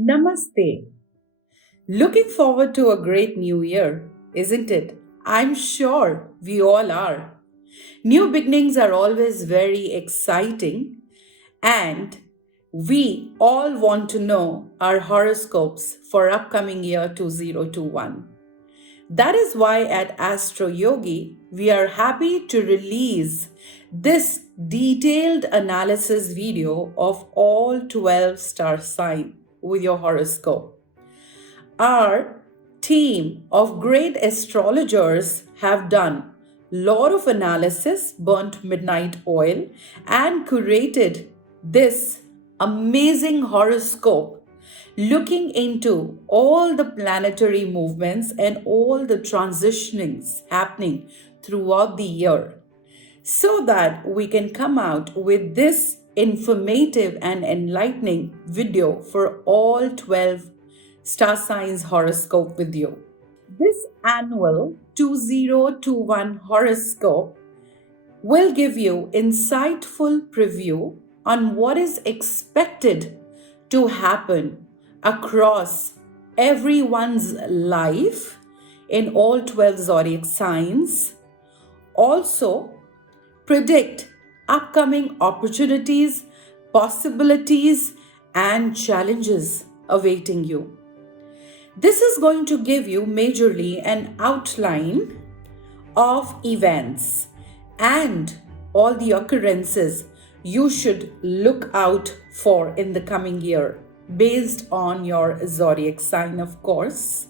Namaste. Looking forward to a great new year, isn't it? I'm sure we all are. New beginnings are always very exciting, and we all want to know our horoscopes for upcoming year 2021. That is why at Astroyogi, we are happy to release this detailed analysis video of all 12 star sign with your horoscope. Our team of great astrologers have done lot of analysis, burnt midnight oil, and curated this amazing horoscope looking into all the planetary movements and all the transitionings happening throughout the year so that we can come out with this informative and enlightening video for all 12 star signs horoscope with you. This annual 2021 horoscope will give you insightful preview on what is expected to happen across everyone's life in all 12 zodiac signs. Also, predict upcoming opportunities, possibilities, and challenges awaiting you. This is going to give you majorly an outline of events and all the occurrences you should look out for in the coming year based on your zodiac sign, of course.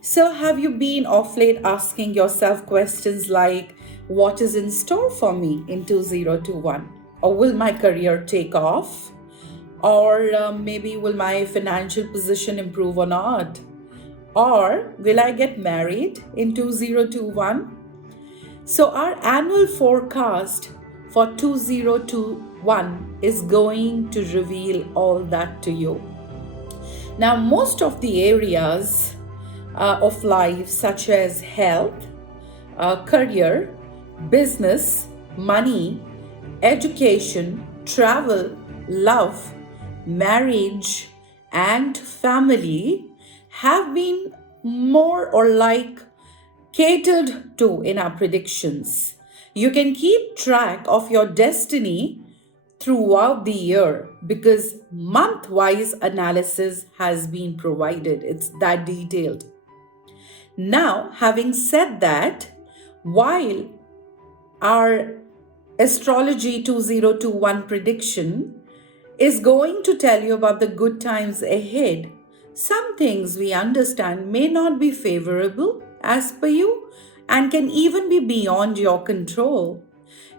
So, have you been off late asking yourself questions like, what is in store for me in 2021? Or will my career take off? Or maybe will my financial position improve or not? Or will I get married in 2021? So, our annual forecast for 2021 is going to reveal all that to you. Now, most of the areas of life, such as health, career, business, money, education, travel, love, marriage, and family, have been more or like catered to in our predictions. You can keep track of your destiny throughout the year because month-wise analysis has been provided. It's that detailed. Now, having said that, while our Astrology 2021 prediction is going to tell you about the good times ahead, some things we understand may not be favorable as per you and can even be beyond your control.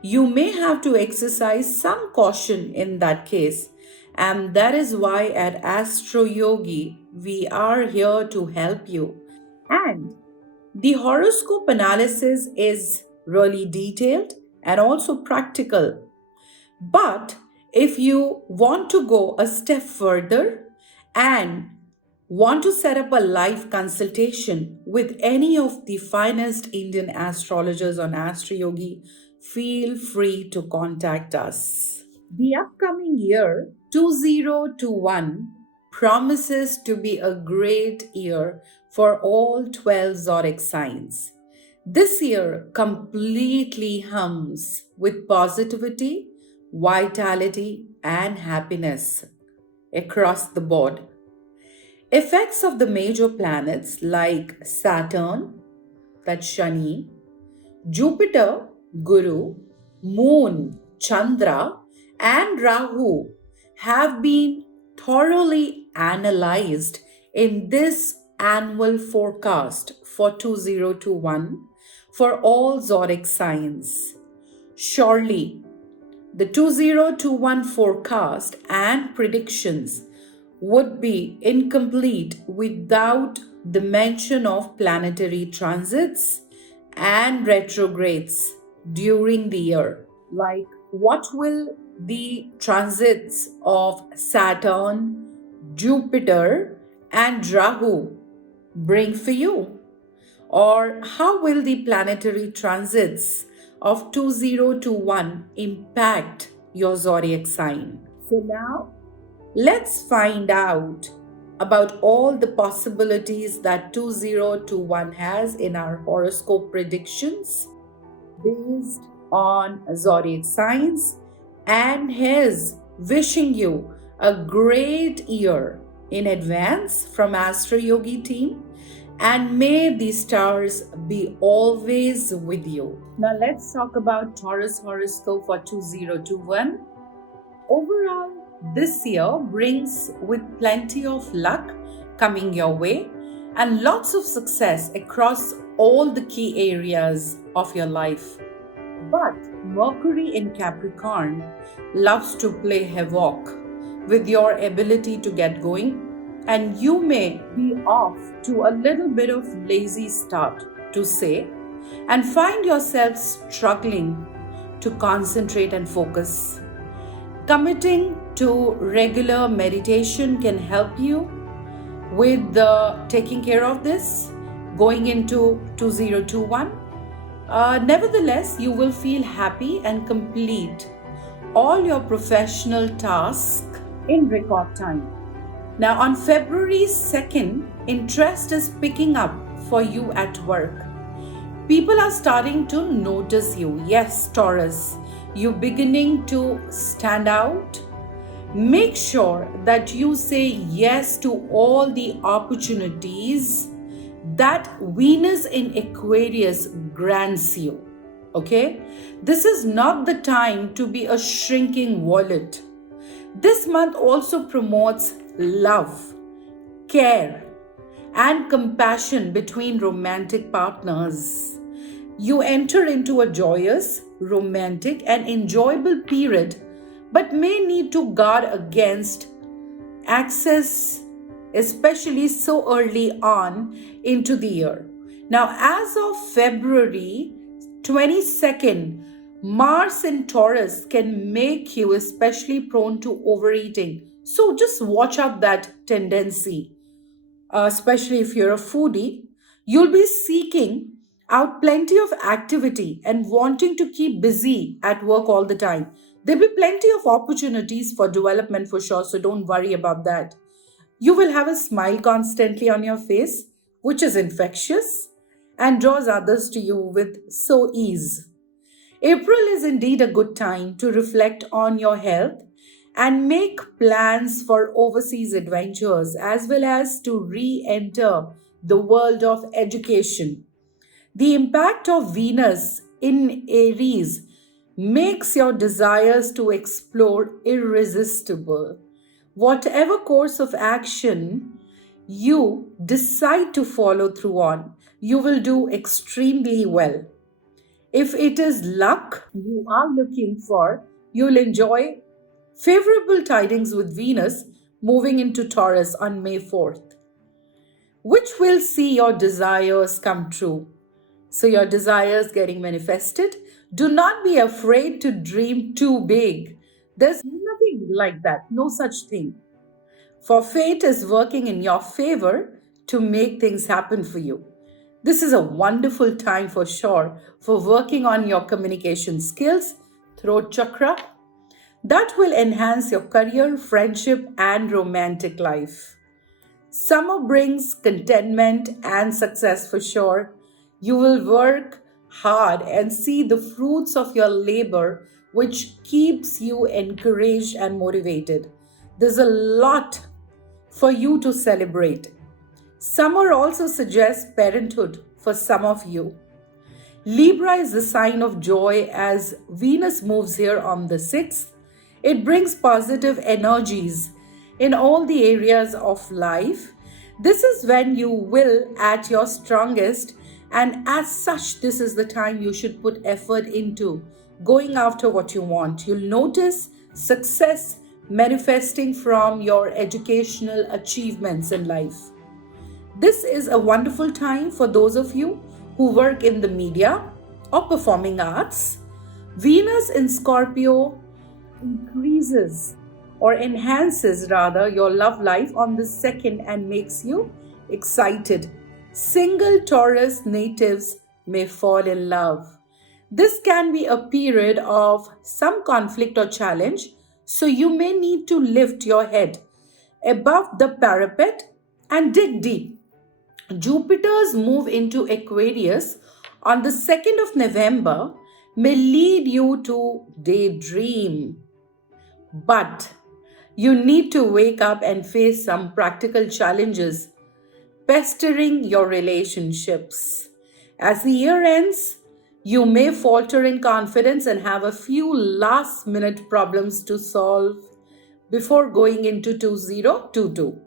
You may have to exercise some caution in that case, and that is why at Astroyogi we are here to help you. And the horoscope analysis is really detailed and also practical. But if you want to go a step further and want to set up a live consultation with any of the finest Indian astrologers on Astroyogi, feel free to contact us. The upcoming year 2021 promises to be a great year for all 12 zodiac signs. This year completely hums with positivity, vitality, and happiness across the board. Effects of the major planets like Saturn, that's Shani, Jupiter, Guru, Moon, Chandra, and Rahu have been thoroughly analyzed in this annual forecast for 2021 for all zodiac signs. Surely, the 2021 forecast and predictions would be incomplete without the mention of planetary transits and retrogrades during the year. Like, what will the transits of Saturn, Jupiter, and Rahu bring for you? Or how will the planetary transits of 2021 impact your zodiac sign? So now let's find out about all the possibilities that 2021 has in our horoscope predictions based on zodiac signs, and his wishing you a great year in advance from Astroyogi team, and may the stars be always with you. Now let's talk about Taurus horoscope for 2021. Overall, this year brings with plenty of luck coming your way and lots of success across all the key areas of your life. But Mercury in Capricorn loves to play havoc with your ability to get going, and you may be off to a little bit of lazy start to say, and find yourself struggling to concentrate and focus. Committing to regular meditation can help you with taking care of this going into 2021. Nevertheless, you will feel happy and complete all your professional tasks in record time. Now, on February 2nd, interest is picking up for you at work. People are starting to notice you. Yes, Taurus, you're beginning to stand out. Make sure that you say yes to all the opportunities that Venus in Aquarius grants you. Okay? This is not the time to be a shrinking wallet. This month also promotes love, care, and compassion between romantic partners. You enter into a joyous, romantic, and enjoyable period, but may need to guard against access, especially so early on into the year. Now, as of February 22nd, Mars in Taurus can make you especially prone to overeating. So just watch out that tendency, especially if you're a foodie. You'll be seeking out plenty of activity and wanting to keep busy at work all the time. There'll be plenty of opportunities for development for sure, so don't worry about that. You will have a smile constantly on your face, which is infectious and draws others to you with so ease. April is indeed a good time to reflect on your health and make plans for overseas adventures as well as to re enter the world of education. The impact of Venus in Aries makes your desires to explore irresistible. Whatever course of action you decide to follow through on, you will do extremely well. If it is luck you are looking for, you'll enjoy favorable tidings with Venus moving into Taurus on May 4th, which will see your desires come true. So, your desires getting manifested. Do not be afraid to dream too big. There's nothing like that, no such thing. For fate is working in your favor to make things happen for you. This is a wonderful time for sure for working on your communication skills, throat chakra, that will enhance your career, friendship, and romantic life. Summer brings contentment and success for sure. You will work hard and see the fruits of your labor, which keeps you encouraged and motivated. There's a lot for you to celebrate. Summer also suggests parenthood for some of you. Libra is the sign of joy as Venus moves here on the 6th. It brings positive energies in all the areas of life. This is when you will at your strongest, and as such, this is the time you should put effort into going after what you want. You'll notice success manifesting from your educational achievements in life. This is a wonderful time for those of you who work in the media or performing arts. Venus in Scorpio increases or enhances rather your love life on the 2nd and makes you excited. Single Taurus natives may fall in love. This can be a period of some conflict or challenge, so you may need to lift your head, above the parapet and dig deep. Jupiter's move into Aquarius on the 2nd of November may lead you to daydream, but you need to wake up and face some practical challenges pestering your relationships. As the year ends, you may falter in confidence and have a few last minute problems to solve before going into 2022.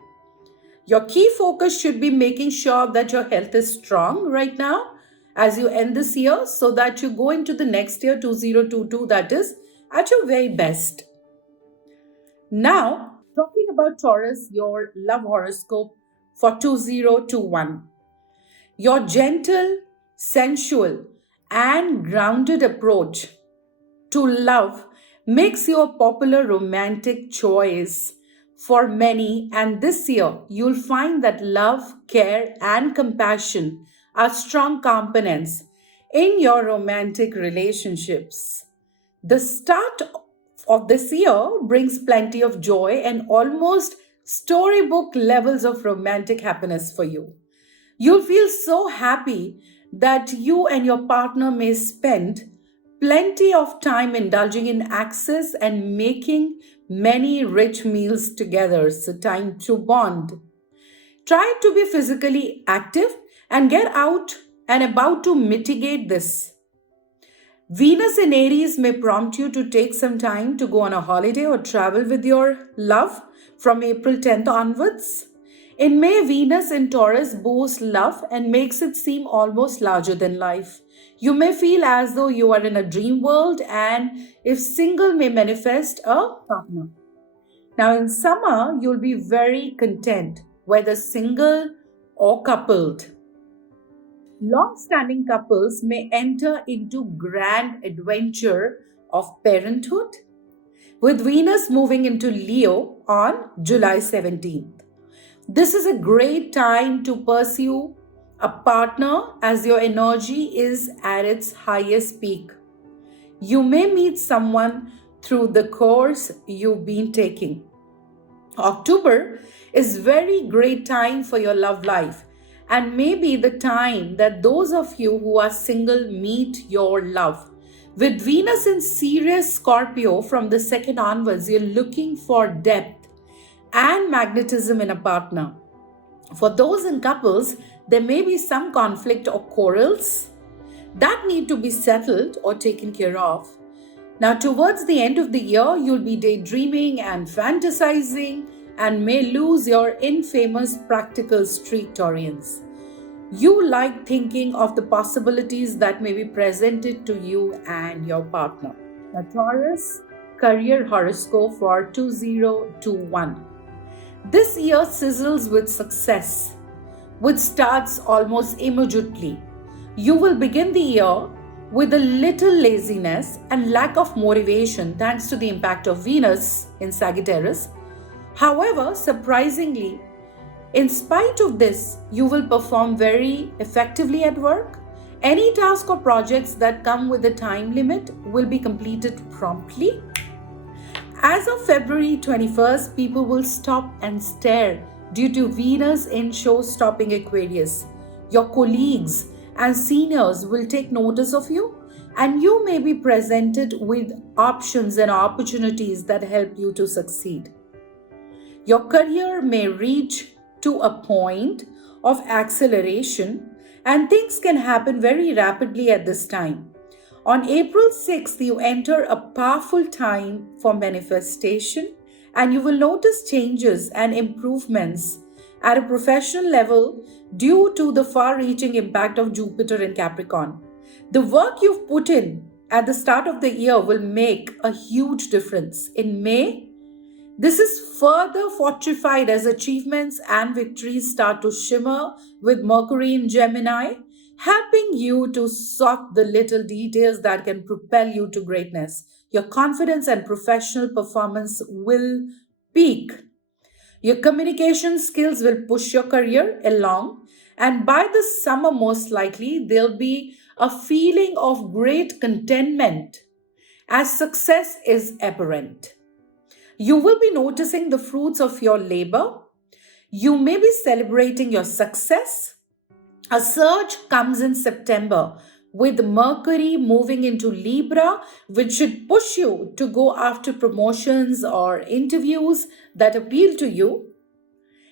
Your key focus should be making sure that your health is strong right now as you end this year so that you go into the next year 2022, that is at your very best. Now, talking about Taurus, your love horoscope for 2021. Your gentle, sensual, and grounded approach to love makes you a popular romantic choice for many, and this year you'll find that love, care, and compassion are strong components in your romantic relationships. The start of this year brings plenty of joy and almost storybook levels of romantic happiness for you. You'll feel so happy that you and your partner may spend plenty of time indulging in access and making many rich meals together. So, time to bond. Try to be physically active and get out and about to mitigate this. Venus in Aries may prompt you to take some time to go on a holiday or travel with your love from April 10th onwards. In May, Venus in Taurus boasts love and makes it seem almost larger than life. You may feel as though you are in a dream world, and if single, may manifest a partner. Now, in summer, you'll be very content, whether single or coupled. Long-standing couples may enter into grand adventure of parenthood with Venus moving into Leo on July 17th. This is a great time to pursue a partner as your energy is at its highest peak. You may meet someone through the course you've been taking. October is very great time for your love life and may be the time that those of you who are single meet your love. With Venus in Sirius Scorpio from the 2nd onwards, you're looking for depth and magnetism in a partner. For those in couples, there may be some conflict or quarrels that need to be settled or taken care of. Now, towards the end of the year, you'll be daydreaming and fantasizing and may lose your infamous practical streak, Taurians. You like thinking of the possibilities that may be presented to you and your partner. Now, Taurus career horoscope for 2021. This year sizzles with success, which starts almost immediately. You will begin the year with a little laziness and lack of motivation thanks to the impact of Venus in Sagittarius. However, surprisingly, in spite of this, you will perform very effectively at work. Any task or projects that come with a time limit will be completed promptly. As of February 21st, people will stop and stare due to Venus in show-stopping Aquarius. Your colleagues and seniors will take notice of you, and you may be presented with options and opportunities that help you to succeed. Your career may reach to a point of acceleration, and things can happen very rapidly at this time. On April 6th, you enter a powerful time for manifestation, and you will notice changes and improvements at a professional level due to the far-reaching impact of Jupiter in Capricorn. The work you've put in at the start of the year will make a huge difference. In May, this is further fortified as achievements and victories start to shimmer with Mercury in Gemini, helping you to sort the little details that can propel you to greatness. Your confidence and professional performance will peak. Your communication skills will push your career along, and by the summer, most likely, there'll be a feeling of great contentment as success is apparent. You will be noticing the fruits of your labor. You may be celebrating your success. A surge comes in September with Mercury moving into Libra, which should push you to go after promotions or interviews that appeal to you.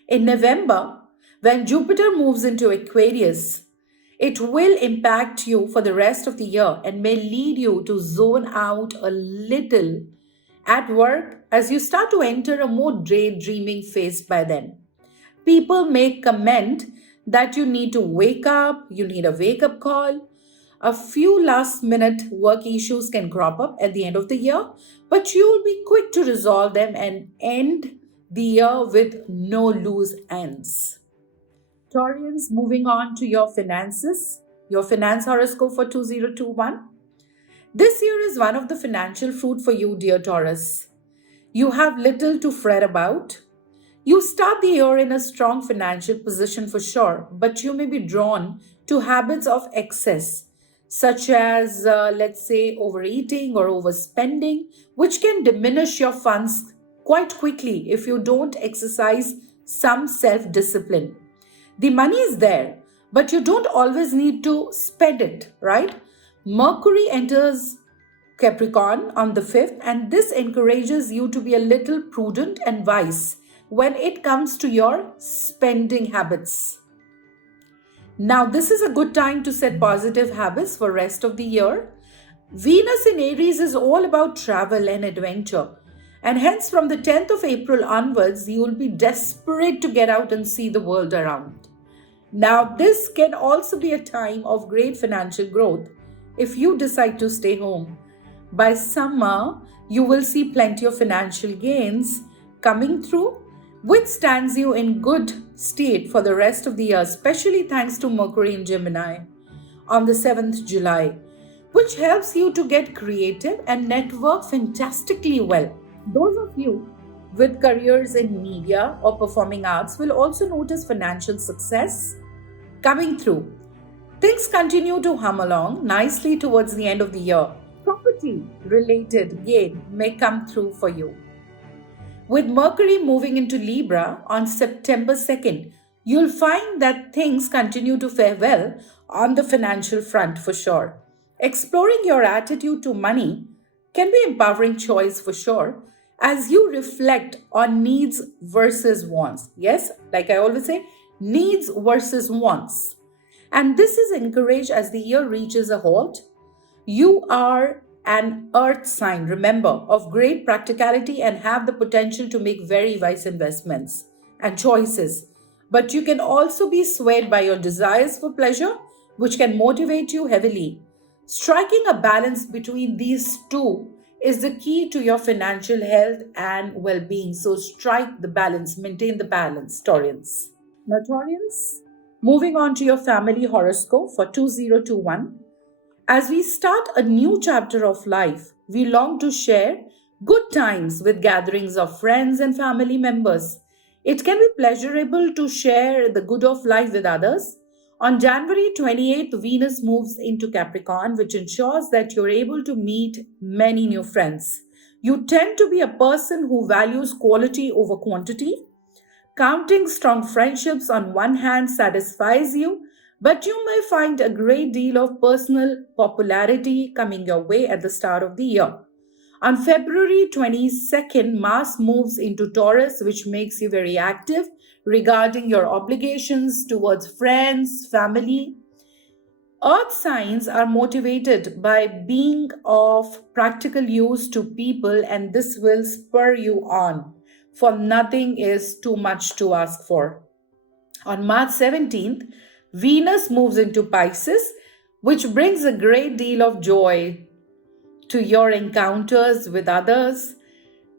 In November, when Jupiter moves into Aquarius, it will impact you for the rest of the year and may lead you to zone out a little at work as you start to enter a more daydreaming phase by then. People may comment that you need to wake up, you need a wake up call. A few last minute work issues can crop up at the end of the year, but you'll be quick to resolve them and end the year with no loose ends. Taurians, moving on to your finances, your finance horoscope for 2021. This year is one of the financial fruit for you, dear Taurus. You have little to fret about. You start the year in a strong financial position for sure, but you may be drawn to habits of excess, such as, let's say, overeating or overspending, which can diminish your funds quite quickly if you don't exercise some self discipline. The money is there, but you don't always need to spend it, right? Mercury enters Capricorn on the 5th, and this encourages you to be a little prudent and wise when it comes to your spending habits. Now, this is a good time to set positive habits for rest of the year. Venus in Aries is all about travel and adventure. And hence, from the 10th of April onwards, you will be desperate to get out and see the world around. Now, this can also be a time of great financial growth if you decide to stay home. By summer, you will see plenty of financial gains coming through, which stands you in good state for the rest of the year, especially thanks to Mercury in Gemini on the 7th July, which helps you to get creative and network fantastically well. Those of you with careers in media or performing arts will also notice financial success coming through. Things continue to hum along nicely towards the end of the year. Property related gain may come through for you. With Mercury moving into Libra on September 2nd, you'll find that things continue to fare well on the financial front for sure. Exploring your attitude to money can be empowering choice for sure as you reflect on needs versus wants. Yes, like I always say, needs versus wants. And this is encouraged as the year reaches a halt. You are an earth sign, remember, of great practicality and have the potential to make very wise investments and choices. But you can also be swayed by your desires for pleasure, which can motivate you heavily. Striking a balance between these two is the key to your financial health and well being. So, strike the balance, maintain the balance, Taurians. Now, Taurians, moving on to your family horoscope for 2021. As we start a new chapter of life, we long to share good times with gatherings of friends and family members. It can be pleasurable to share the good of life with others. On January 28th, Venus moves into Capricorn, which ensures that you're able to meet many new friends. You tend to be a person who values quality over quantity. Counting strong friendships on one hand satisfies you, but you may find a great deal of personal popularity coming your way at the start of the year. On February 22nd, Mars moves into Taurus, which makes you very active regarding your obligations towards friends, family. Earth signs are motivated by being of practical use to people, and this will spur you on, for nothing is too much to ask for. On March 17th, Venus moves into Pisces, which brings a great deal of joy to your encounters with others.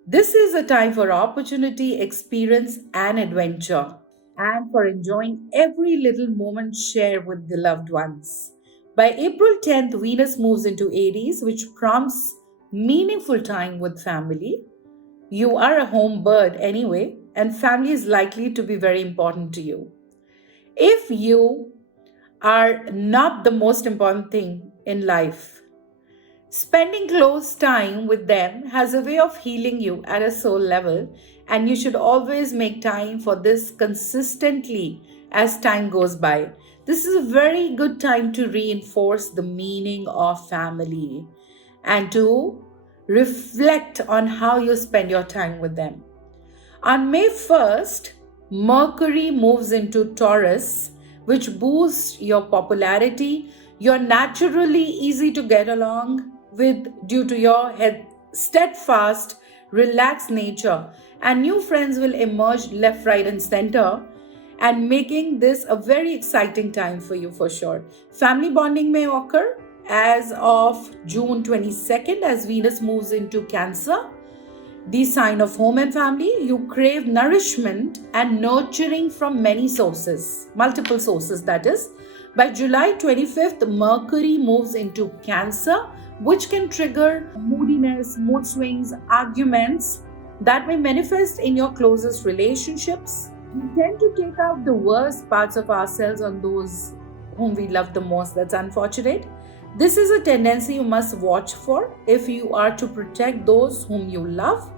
This is a time for opportunity, experience, and adventure, and for enjoying every little moment shared with the loved ones. By April 10th, Venus moves into Aries, which prompts meaningful time with family. You are a home bird anyway, and family is likely to be very important to you. If you are not the most important thing in life, Spending close time with them has a way of healing you at a soul level, and you should always make time for this consistently as time goes by. This is a very good time to reinforce the meaning of family and to reflect on how you spend your time with them. On May 1st, Mercury moves into Taurus, which boosts your popularity. You're naturally easy to get along with due to your steadfast, relaxed nature, and new friends will emerge left, right, and center, and making this a very exciting time for you for sure. Family bonding may occur as of June 22nd as Venus moves into Cancer, the sign of home and family. You crave nourishment and nurturing from many sources, multiple sources, that is. By July 25th, Mercury moves into Cancer, which can trigger moodiness, mood swings, arguments that may manifest in your closest relationships. We tend to take out the worst parts of ourselves on those whom we love the most. That's unfortunate. This is a tendency you must watch for if you are to protect those whom you love.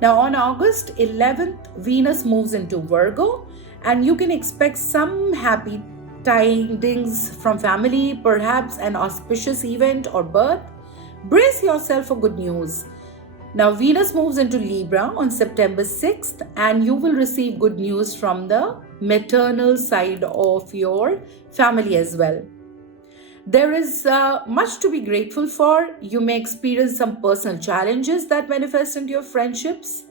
Now, on August 11th, Venus moves into Virgo, and you can expect some happy tidings from family, perhaps an auspicious event or birth. Brace yourself for good news. Now, Venus moves into Libra on September 6th, and you will receive good news from the maternal side of your family as well. There is much to be grateful for. You may experience some personal challenges that manifest into your friendships.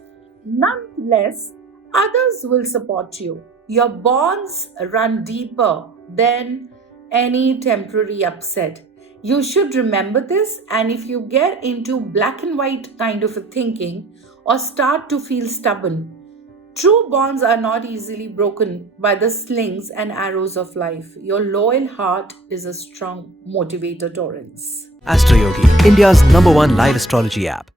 Nonetheless, others will support you. Your bonds run deeper than any temporary upset. You should remember this, and if you get into black and white kind of a thinking or start to feel stubborn, true bonds are not easily broken by the slings and arrows of life. Your loyal heart is a strong motivator, Taurus. Astroyogi, India's #1 live astrology app.